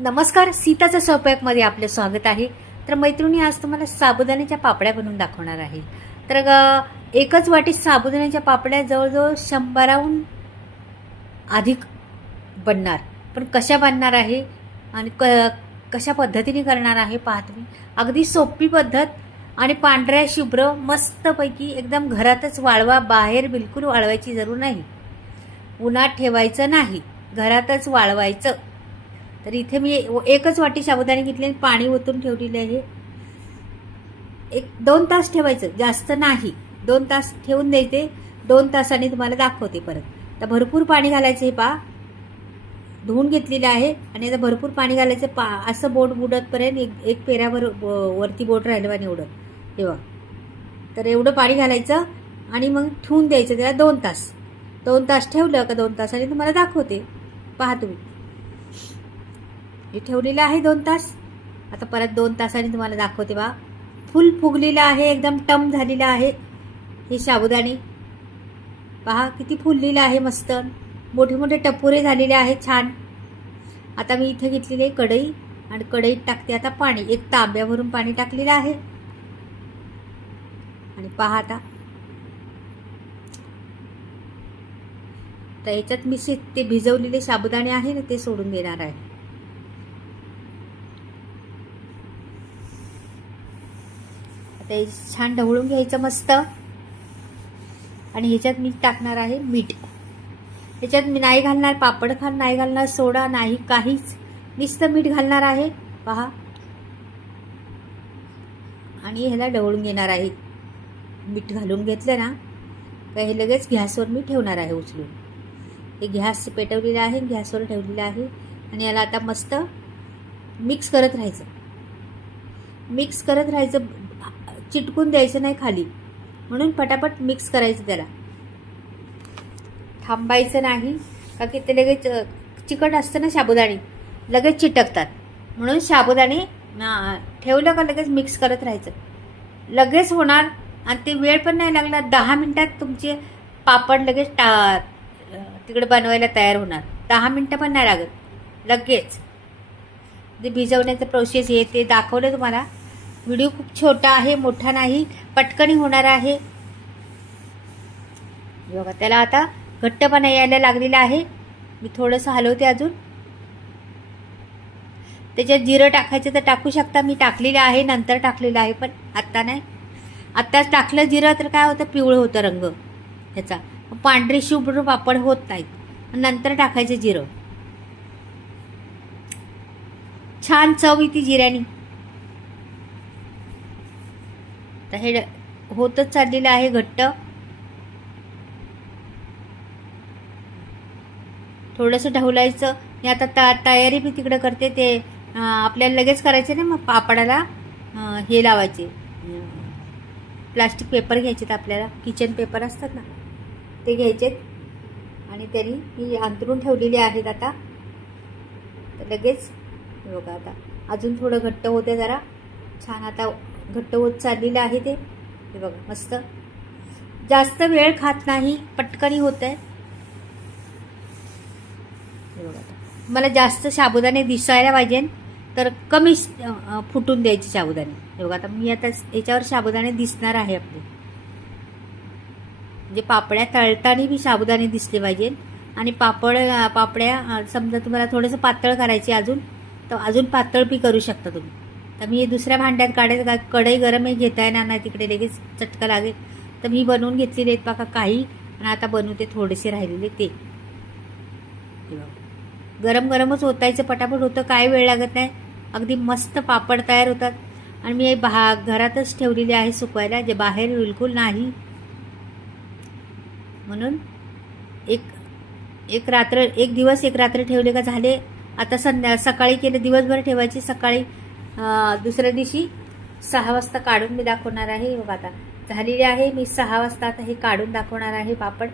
नमस्कार, सीताच्या स्वयंपाकमध्ये आपले स्वागत आहे. तर मैत्रिणी, आज तुम्हाला साबुदाण्याच्या पापड्या बनवून दाखवणार आहे. तर एकच वाटी साबुदाण्याच्या पापड्या जवळजवळ 100हून अधिक बनणार. पण कशा बनणार आहे आणि कशा पद्धतीने करणार आहे पहा तुम्ही. अगदी सोपी पद्धत आणि पांढऱ्या शुभ्र मस्तपैकी एकदम घरातच वाळवा, बाहेर बिलकुल वाळवायची जरूर नाही, उन्हात ठेवायचं नाही, घरातच वाळवायचं. तर इथे मी एकच वाटी साबुदाणे घेतले आणि पाणी ओतून ठेवलेले आहे. 1-2 तास ठेवायचं, जास्त नाही. 2 तास ठेवून द्यायचे. 2 तासांनी तुम्हाला दाखवते परत. तर भरपूर पाणी घालायचं. हे पहा, धुवून घेतलेलं आहे आणि आता भरपूर पाणी घालायचं. असं बोट बुडतपर्यंत एक पेऱ्यावर वरती बोट राहिलं आणि एवढं तेव्हा. तर एवढं पाणी घालायचं आणि मग ठेवून द्यायचं त्याला 2 तास. 2 तास ठेवलं का 2 तासांनी तुम्हाला दाखवते. पहा तुम्ही, हे ठेवलेलं आहे 2 तास. आता परत 2 तासांनी तुम्हाला दाखवते. बा, फुल फुगलेलं आहे, एकदम टम झालेलं आहे हे साबुदाणे. पहा किती फुललेलं आहे, मस्त मोठे मोठे टपोरे झालेले आहेत, छान. आता मी इथे घेतलेली आहे कढई आणि कढईत टाकते आता पाणी. 1 तांब्यावरून पाणी टाकलेलं आहे. आणि पहा आता, तर याच्यात मी ते भिजवलेले साबुदाणे आहे ना, ते सोडून देणार आहे. ते छान ढवळून घ्यायचं मस्त. आणि ह्याच्यात मी टाकणार आहे मीठ. ह्याच्यात मी नाही घालणार पापड खार, नाही घालणार सोडा, नाही काहीच, नुसतं मीठ घालणार आहे. पहा, आणि ह्याला ढवळून घेणार आहे. मीठ घालून घेतलं ना का हे लगेच गॅसवर मी ठेवणार आहे उचलून. हे गॅस पेटवलेलं आहे, गॅसवर ठेवलेलं आहे. आणि याला आता मस्त मिक्स करत राहायचं. मिक्स करत राहायचं, चिटकून द्यायचं नाही खाली, म्हणून पटापट मिक्स करायचं. त्याला थांबायचं नाही, का की ते लगेच चिकट असतं ना साबुदाणे, लगेच चिटकतात. म्हणून साबुदाणे ठेवलं का लगेच मिक्स करत राहायचं. लगेच होणार आणि ते वेळ पण नाही लागणार. 10 मिनिटात तुमचे पापड लगेच तिकडे बनवायला तयार होणार. 10 मिनिटं पण नाही लागत, लगेच. जे भिजवण्याचं प्रोसेस आहे ते दाखवलं तुम्हाला. व्हिडिओ खूप छोटा आहे, मोठा नाही, पटकन होणार आहे. बघा, त्याला आता घट्टपणा यायला लागलेला आहे. मी थोडंसं हलवते अजून. त्याच्यात जिरं टाकायचं तर टाकू शकता, मी टाकलेलं आहे, नंतर टाकलेलं आहे, पण आत्ता नाही. आत्ताच टाकलं जिरं तर काय होतं, पिवळं होतं रंग ह्याचा, पांढरे शुभ्र पापड होत नाहीत. नंतर टाकायचं जिरं, छान चव येते जिऱ्याने. तर हे होतच चाललेलं आहे घट्ट. थोडंसं ढवलायचं. मी आता तयारी मी तिकडे करते. ते आपल्याला लगेच करायचे ना, मग पापडाला हे लावायचे, प्लास्टिक पेपर घ्यायचे. आपल्याला किचन पेपर असतात ना, ते घ्यायचे. आणि त्यांनी मी अंतरून ठेवलेले आहेत. आता तर लगेच बघा, आता अजून थोडं घट्ट होते जरा, छान आता घट्ट होत चाललेलं आहे ते. हे बघा, मस्त. जास्त वेळ खात नाही, पटकनी होत आहे. हे बघा, मला जास्त साबुदाणे दिसायला पाहिजे तर कमी फुटून द्यायचे साबुदाणे. हे बघा, आता मी आता याच्यावर साबुदाणे दिसणार आहे आपले. म्हणजे पापड्या तळताना बी साबुदाणे दिसले पाहिजे. आणि पापड्या समजा तुम्हाला थोडंसं पातळ करायचे अजून, तर अजून पातळ बी करू शकता तुम्ही. तर मी हे दुसऱ्या भांड्यात काढायचं, कढई गरम आहे, घेता येणार नाही तिकडे, लगेच चटका लागेल. तर मी बनवून घेतलेले आहेत बघा काही. आणि आता बनवते थोडेसे राहिलेले ते. गरम गरमच ओतायचं, पटापट होतं, काय वेळ लागत नाही. अगदी मस्त पापड तयार होतात. आणि मी घरातच ठेवलेले आहे सुकवायला, जे बाहेर बिलकुल नाही. म्हणून एक दिवस एक रात्र ठेवले का झाले. आता सकाळी केलं, दिवसभर ठेवायचे. सकाळी दुसऱ्या दिवशी 6 वाजता काढून मी दाखवणार आहे. बघा, आता झालेले आहे. मी 6 वाजता आता हे काढून दाखवणार आहे पापड.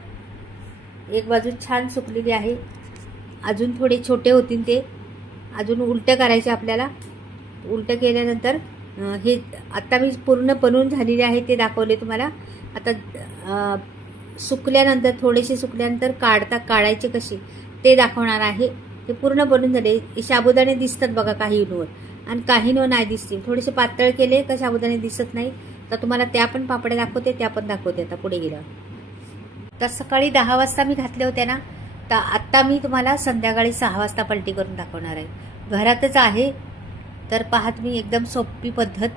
एक बाजू छान सुकलेली आहे. अजून थोडे छोटे होतील ते, अजून उलटं करायचे आपल्याला. उलटं केल्यानंतर हे आता मी पूर्ण बनवून झालेले आहे ते दाखवले तुम्हाला. आता सुकल्यानंतर, थोडेसे सुकल्यानंतर काढायचे कसे ते दाखवणार आहे. हे पूर्ण बनून झाले. हे साबुदाणे दिसतात बघा काही वर, आणि काही नाही दिसतील. थोडेसे पातळ केले का साबुदाणे दिसत नाही. तर तुम्हाला त्या पण पापड्या दाखवते, त्या पण दाखवते आता पुढे गेल्यावर. तर सकाळी 10 वाजता मी घातले होते ना, तर आत्ता मी तुम्हाला संध्याकाळी 6 वाजता पलटी करून दाखवणार आहे. घरातच आहे तर पहा तुम्ही, एकदम सोपी पद्धत.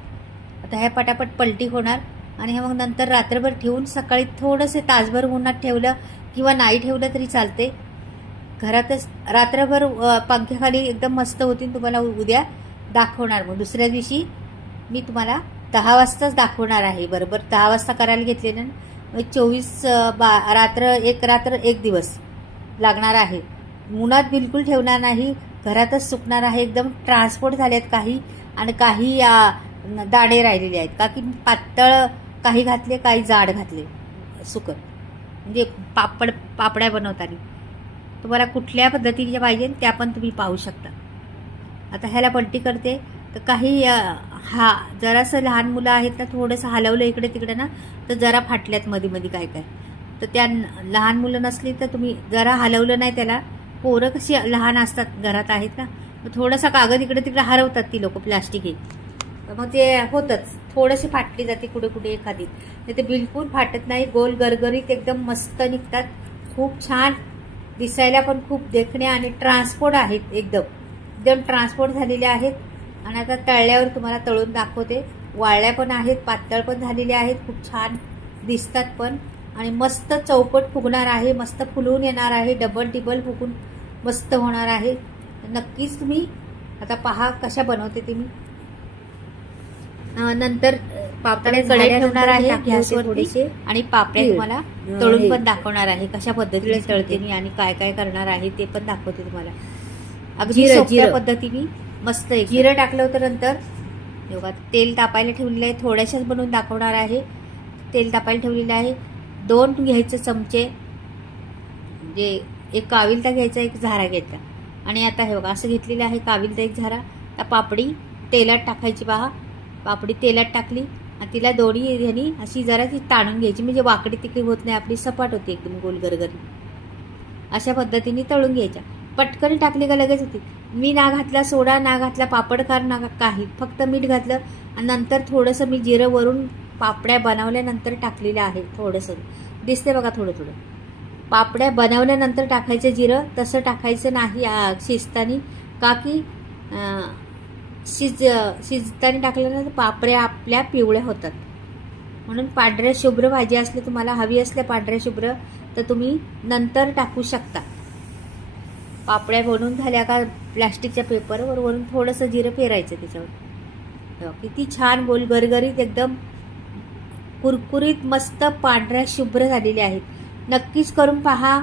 आता ह्या पटापट पलटी होणार आणि हे मग नंतर रात्रभर ठेवून सकाळी थोडंसं तासभर उन्हात ठेवलं किंवा नाही ठेवलं तरी चालते. घरातच रात्रभर पंख्याखाली एकदम मस्त होतील. तुम्हाला उद्या दाखवणार. मग दुसऱ्या दिवशी मी तुम्हाला 10 वाजताच दाखवणार आहे. बरोबर 10 वाजता करायला घेतले ना, मग 24 रात्र एक दिवस लागणार आहे. उन्हात बिलकुल ठेवणार नाही, घरातच सुकणार आहे. एकदम ट्रान्सपोर्ट झालेत काही, आणि काही दाणे राहिलेले आहेत. का की पातळ काही घातले, काही जाड घातले सुकत, म्हणजे पापड्या बनवताना. तुम्हाला कुठल्या पद्धतीने पाहिजे त्या पण तुम्ही पाहू शकता. आता ह्याला पलटी करते. तर काही जरासं लहान मुलं आहेत ना, थोडंसं हलवलं इकडे तिकडे ना, तर जरा फाटल्यात मध्ये मध्ये काय काय. तर त्या लहान मुलं नसली तर तुम्ही जरा हलवलं नाही त्याला. पोरं कशी लहान असतात घरात आहेत ना, मग थोडासा कागद इकडे तिकडे हरवतात ती लोक प्लास्टिक हे, मग ते होतच. थोडीशी फाटली जाते कुठे कुठे एखादी, नाही ते बिलकुल फाटत नाही. गोल गरगरीत एकदम मस्त निघतात. खूप छान दिसायला पण खूप देखणे, आणि ट्रान्सपोर्ट आहेत. एकदम ट्रान्सपोर्ट झालेले आहेत. आणि आता तळल्यावर तुम्हाला तळून दाखवते. वाळल्या पण आहेत, पातळ पण झालेले आहेत. खूप छान दिसतात पण, आणि मस्त चौपट फुगणार आहे. मस्त फुलून येणार आहे. डबल टिबल फुगून मस्त होणार आहे. नक्कीच तुम्ही आता पहा कशा बनवते ते मी. नंतर पापड्या कढई ठेवणार आहे गॅसवर थोडेसे, आणि पापड्या तुम्हाला तळून पण दाखवणार आहे. कशा पद्धतीने तळते मी आणि काय काय करणार आहे ते पण दाखवते तुम्हाला. अगदी सोप्या पद्धतीने मस्त. जिरं टाकलं होतं. नंतर बघा तेल तापायला ठेवलेलं आहे. थोड्याशाच बनवून दाखवणार आहे. तेल तापायला ठेवलेलं आहे. 2 घ्यायचे चमचे, म्हणजे एक काविलता घ्यायचा, एक झारा घ्यायचा. आणि आता हे बघा असं घेतलेलं आहे काविलता, एक झारा. तर पापडी तेलात टाकायची. पहा पापडी तेलात टाकली आणि तिला दोन्ही ह्यानी अशी जरा ती ताणून घ्यायची, म्हणजे वाकडी तिकडी होत नाही, आपली सपाट होती एकदम गोल गरगरी. अशा पद्धतीने तळून घ्यायच्या. पटकन टाकली का लगेच होती. मी ना घातला सोडा, ना घातला पापडखार, ना काही, फक्त मीठ घातलं. आणि नंतर थोडंसं मी जिरं वरून पापड्या बनवल्यानंतर टाकलेलं आहे. थोडंसं दिसते बघा, थोडं थोडं. पापड्या बनवल्यानंतर टाकायचं जिरं, तसं टाकायचं नाही शिजतानी. का की शिजतानी टाकल्यानंतर पापड्या आपल्या पिवळ्या होतात. म्हणून पांढऱ्या शुभ्र भाजी असली, तुम्हाला हवी असल्या पांढऱ्या शुभ्र, तर तुम्ही नंतर टाकू शकता. पापड्या बनवून झाल्या का प्लास्टिकच्या पेपरवर वरून थोडंसं जिरं पेरायचं त्याच्यावर. किती छान गोल गरगरीत एकदम कुरकुरीत मस्त पांढऱ्या शुभ्र झालेले आहेत. नक्कीच करून पहा.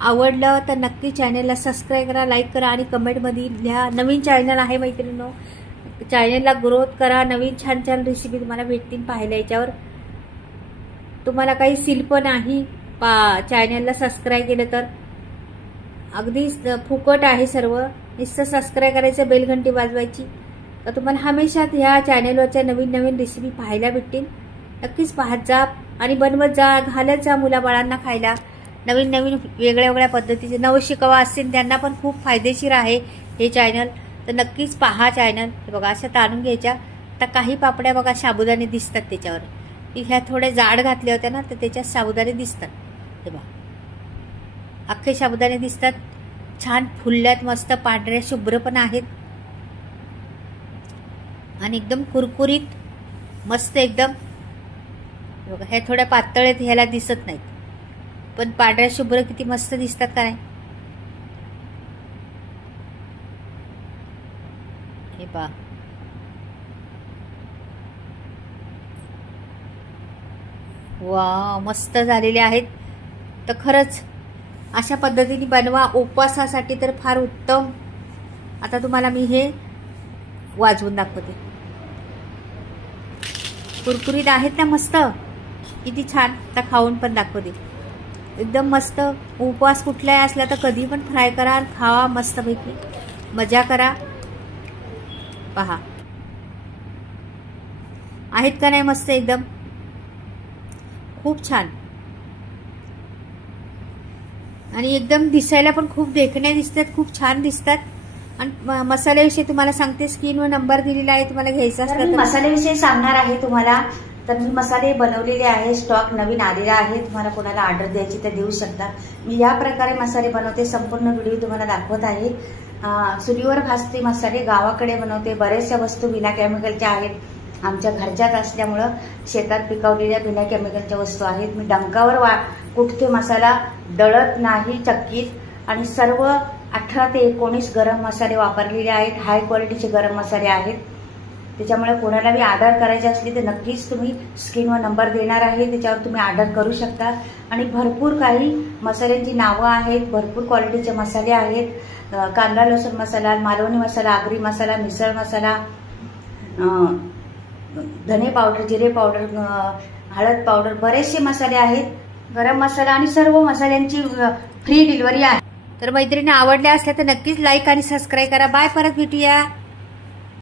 आवडलं तर नक्की चॅनलला सबस्क्राईब करा, लाईक करा आणि कमेंटमध्ये लिहा. नवीन चॅनल आहे मैत्रिणींनो, चॅनलला ग्रोथ करा. नवीन छान छान रेसिपी तुम्हाला भेटतील पाहायला. याच्यावर तुम्हाला काही शिल्प नाही. चॅनलला सबस्क्राईब केलं तर अगदी फुकट आहे सर्व. नुसतं सबस्क्राईब करायचं, बेलघंटी वाजवायची, तर तुम्हाला हमेशा ह्या चॅनलवरच्या नवीन नवीन रेसिपी पाहायला भेटतील. नक्कीच पाहत जा आणि बनवत जा, घालत जा मुलाबाळांना खायला. नवीन नवीन वेगळ्या वेगळ्या पद्धतीचे नवशिकवा असतील त्यांना पण खूप फायदेशीर आहे हे चॅनल. तर नक्कीच पहा चॅनल. हे बघा अशा ताणून घ्यायच्या. तर काही पापड्या बघा साबुदाणे दिसतात त्याच्यावर. ह्या थोड्या जाड घातल्या होत्या ना, तर त्याच्यात साबुदाणे दिसतात. हे बघा अख्खे साबुदाणे दिसतात. छान फुलल्यात, मस्त पांढऱ्या शुभ्र पण आहेत आणि एकदम कुरकुरीत मस्त एकदम. बघा ह्या थोड्या पातळ आहेत, ह्याला दिसत नाहीत, पण पांढऱ्या शुभ्र किती मस्त दिसतात का नाही. हे पहा वा मस्त झालेले आहेत. तर खरंच अशा पद्धतीने बनवा, उपवासासाठी तर फार उत्तम. आता तुम्हाला मी हे वाजवून दाखवते. कुरकुरीत आहेत ना मस्त, किती छान. आता खाऊन पण दाखवते. एकदम मस्त. उपवास कुठलाही असला तर कधी पण फ्राय करा, खावा मस्तपैकी, मजा करा. पहा आहेत का नाही मस्त एकदम, खूप छान. आणि एकदम दिसायला पण खूप देखण्या दिसतात, खूप छान दिसतात. आणि मसाल्याविषयी तुम्हाला सांगते, स्क्रीनवर नंबर दिलेला आहे, तुम्हाला घ्यायचा असला तर. मसाल्याविषयी सांगणार आहे तुम्हाला. तर मी मसाले बनवलेले आहे, स्टॉक नवीन आलेला आहे. तुम्हाला कोणाला ऑर्डर द्यायची तर देऊ शकता. मी या प्रकारे मसाले बनवते, संपूर्ण व्हिडिओ तुम्हाला दाखवत आहे. चुलीवर भाजते मसाले, गावाकडे बनवते. बऱ्याचशा वस्तू बिना केमिकलच्या आहेत, आमच्या घरच्याच असल्यामुळं शेतात पिकवलेल्या बिना केमिकलच्या वस्तू आहेत. मी डंकावर कुठते मसाला दळत नाही चक्कीत. आणि सर्व 18 ते 19 गरम मसाले वापरलेले आहेत, हाय क्वालिटीचे गरम मसाले आहेत. त्याच्यामुळे कोणाला बी ऑर्डर करायची असली तर नक्कीच तुम्ही स्क्रीनवर नंबर देणार आहे, त्याच्यावर तुम्ही ऑर्डर करू शकता. आणि भरपूर काही मसाल्यांची नावं आहेत, भरपूर क्वालिटीचे मसाले आहेत. कांदा लसूण मसाला, मालवणी मसाला, आगरी मसाला, मिसळ मसाला, धने पावडर, जिरे पावडर, हळद पावडर, बरेचसे मसाले आहेत. गरम मसाला आणि सर्व मसाल्यांची फ्री डिलिव्हरी आहे. तर मैत्रिणी आवडल्या असल्या तर नक्कीच लाईक आणि सबस्क्राईब करा. बाय, परत भेटूया.